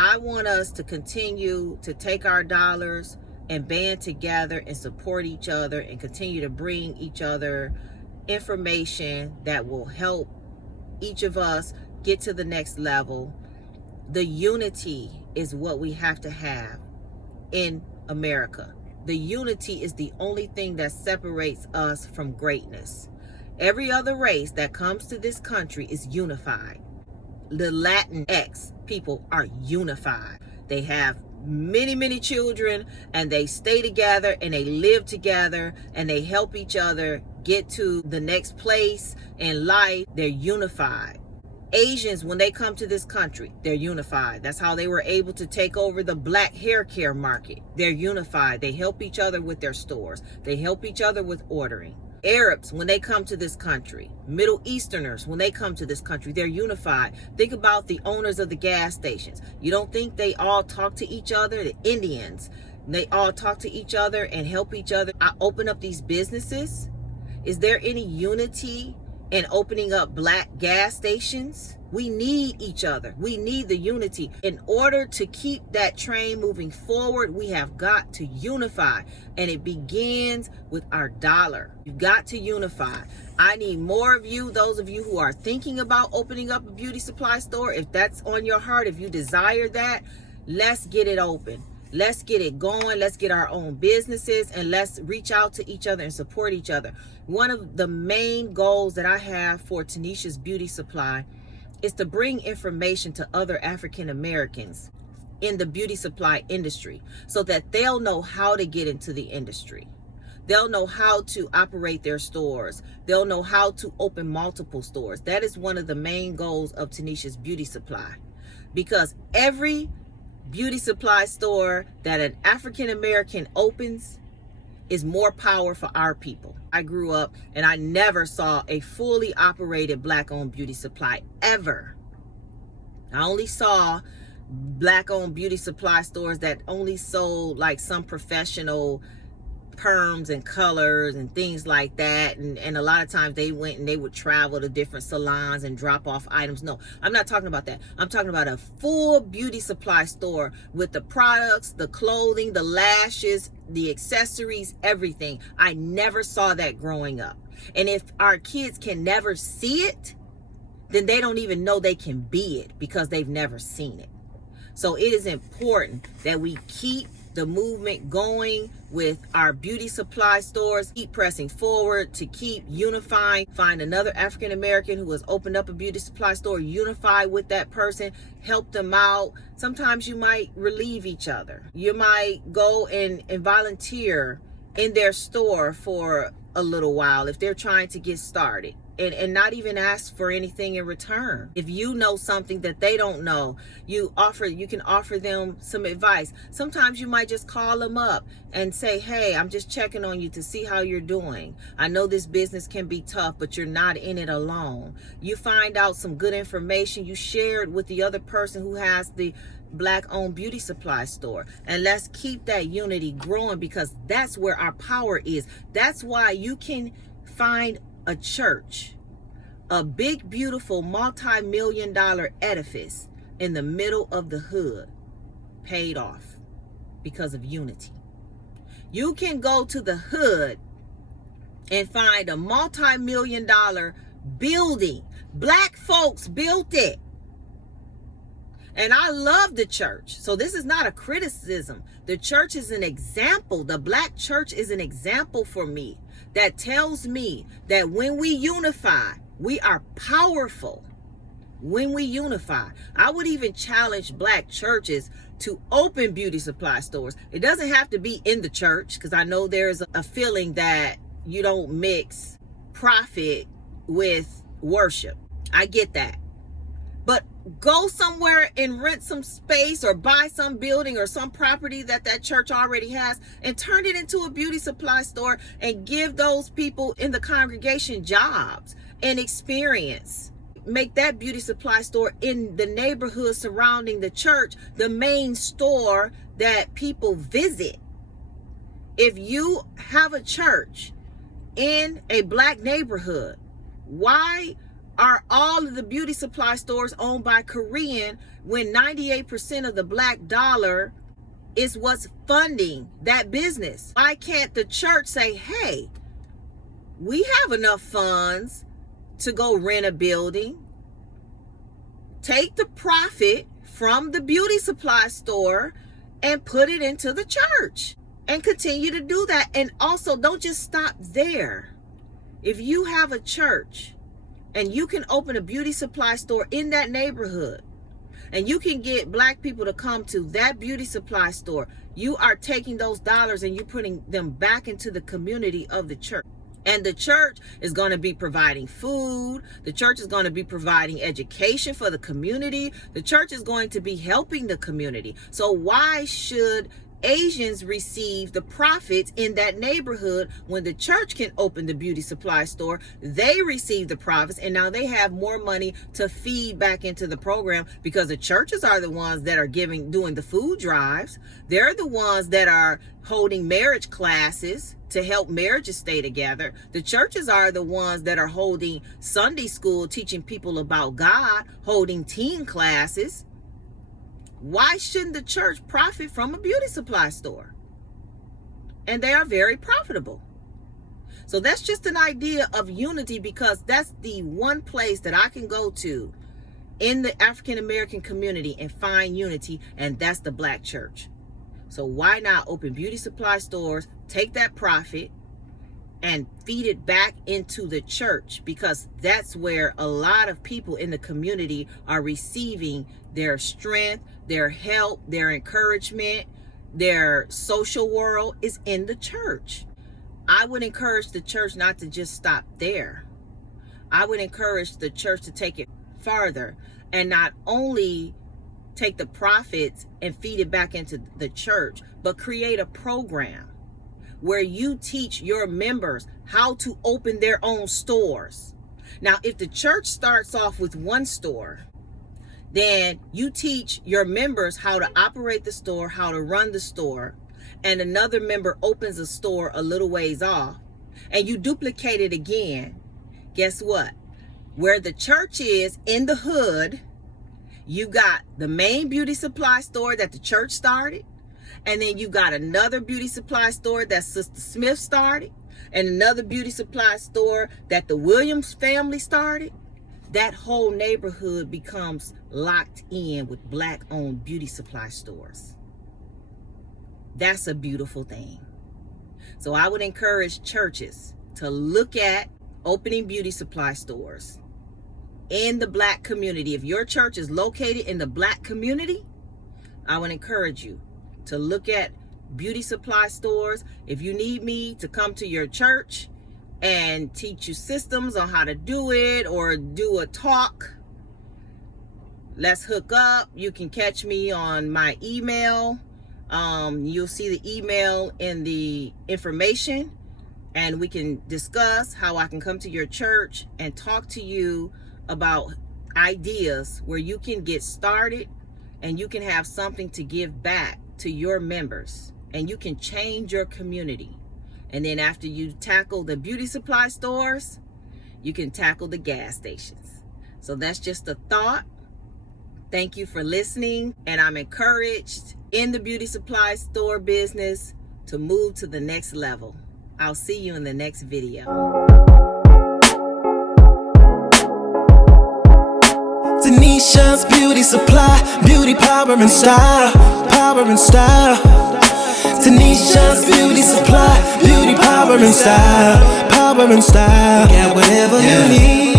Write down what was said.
I want us to continue to take our dollars and band together and support each other and continue to bring each other information that will help each of us get to the next level. The unity is what we have to have in America. The unity is the only thing that separates us from greatness. Every other race that comes to this country is unified. The Latinx people are unified. They have many children, and they stay together and they live together and they help each other get to the next place in life. They're unified. Asians, when they come to this country, they're unified. That's how they were able to take over the black hair care market. They're unified. They help each other with their stores. They help each other with ordering. Arabs, when they come to this country, Middle Easterners, when they come to this country, they're unified. Think about the owners of the gas stations. You don't think they all talk to each other? The Indians, they all talk to each other and help each other. I open up these businesses. Is there any unity in opening up black gas stations? We need each other. We need the unity. In order to keep that train moving forward, we have got to unify. And it begins with our dollar. You've got to unify. I need more of you, those of you who are thinking about opening up a beauty supply store. If that's on your heart, if you desire that, let's get it open. Let's get it going. Let's get our own businesses and let's reach out to each other and support each other. One of the main goals that I have for Tanisha's Beauty Supply is to bring information to other African Americans in the beauty supply industry so that they'll know how to get into the industry. They'll know how to operate their stores. They'll know how to open multiple stores. That is one of the main goals of Tanisha's Beauty Supply, because every beauty supply store that an African American opens is more power for our people. I grew up and I never saw a fully operated black-owned beauty supply ever. I only saw black-owned beauty supply stores that only sold like some professional perms and colors and things like that, and a lot of times they went and they would travel to different salons and drop off items. No, I'm not talking about that. I'm talking about a full beauty supply store with the products, the clothing, the lashes, the accessories, everything. I never saw that growing up. And if our kids can never see it, then they don't even know they can be it because they've never seen it. So it is important that we keep the movement going with our beauty supply stores, keep pressing forward to keep unifying. Find another African American who has opened up a beauty supply store, unify with that person, help them out. Sometimes you might relieve each other. You might go and volunteer in their store for a little while if they're trying to get started. And not even ask for anything in return. If you know something that they don't know, you can offer them some advice. Sometimes you might just call them up and say, hey, I'm just checking on you to see how you're doing. I know this business can be tough, but you're not in it alone. You find out some good information, you share it with the other person who has the black-owned beauty supply store. And let's keep that unity growing, because that's where our power is. That's why you can find a church, a big, beautiful, multi-million-dollar edifice in the middle of the hood, paid off because of unity. You can go to the hood and find a multi-million-dollar building. Black folks built it. And I love the church. So this is not a criticism. The church is an example. The black church is an example for me that tells me that when we unify, we are powerful. When we unify, I would even challenge black churches to open beauty supply stores. It doesn't have to be in the church, because I know there's a feeling that you don't mix profit with worship. I get that. But go somewhere and rent some space or buy some building or some property that church already has and turn it into a beauty supply store and give those people in the congregation jobs and experience. Make that beauty supply store in the neighborhood surrounding the church the main store that people visit. If you have a church in a black neighborhood, why are all of the beauty supply stores owned by Korean when 98% of the black dollar is what's funding that business? Why can't the church say, hey, we have enough funds to go rent a building, take the profit from the beauty supply store and put it into the church, and continue to do that? And also, don't just stop there. If you have a church and you can open a beauty supply store in that neighborhood, and you can get black people to come to that beauty supply store, you are taking those dollars and you're putting them back into the community of the church. And the church is going to be providing food. The church is going to be providing education for the community. The church is going to be helping the community. So why should Asians receive the profits in that neighborhood when the church can open the beauty supply store? They receive the profits, and now they have more money to feed back into the program, because the churches are the ones that are doing the food drives. They're the ones that are holding marriage classes to help marriages stay together. The churches are the ones that are holding Sunday school, teaching people about God, holding teen classes. Why shouldn't the church profit from a beauty supply store? And they are very profitable. So that's just an idea of unity, because that's the one place that I can go to in the African American community and find unity, and that's the black church. So why not open beauty supply stores, take that profit and feed it back into the church? Because that's where a lot of people in the community are receiving their strength, their help, their encouragement, their social world is in the church. I would encourage the church not to just stop there. I would encourage the church to take it farther, and not only take the profits and feed it back into the church, but create a program where you teach your members how to open their own stores. Now, if the church starts off with one store, then you teach your members how to operate the store, how to run the store, and another member opens a store a little ways off, and you duplicate it again. Guess what? Where the church is in the hood, you got the main beauty supply store that the church started, and then you got another beauty supply store that Sister Smith started, and another beauty supply store that the Williams family started. That whole neighborhood becomes locked in with black-owned beauty supply stores. That's a beautiful thing. So I would encourage churches to look at opening beauty supply stores in the black community. If your church is located in the black community, I would encourage you to look at beauty supply stores. If you need me to come to your church and teach you systems on how to do it, or do a talk, let's hook up. You can catch me on my email. You'll see the email in the information, and we can discuss how I can come to your church and talk to you about ideas where you can get started and you can have something to give back to your members, and you can change your community. And then after you tackle the beauty supply stores, you can tackle the gas stations. So that's just a thought. Thank you for listening. And I'm encouraged in the beauty supply store business to move to the next level. I'll see you in the next video. Tanisha's Beauty Supply, beauty, power and style, power and style. Tanisha's Beauty Supply, beauty, power and style, power and style. Got whatever you need.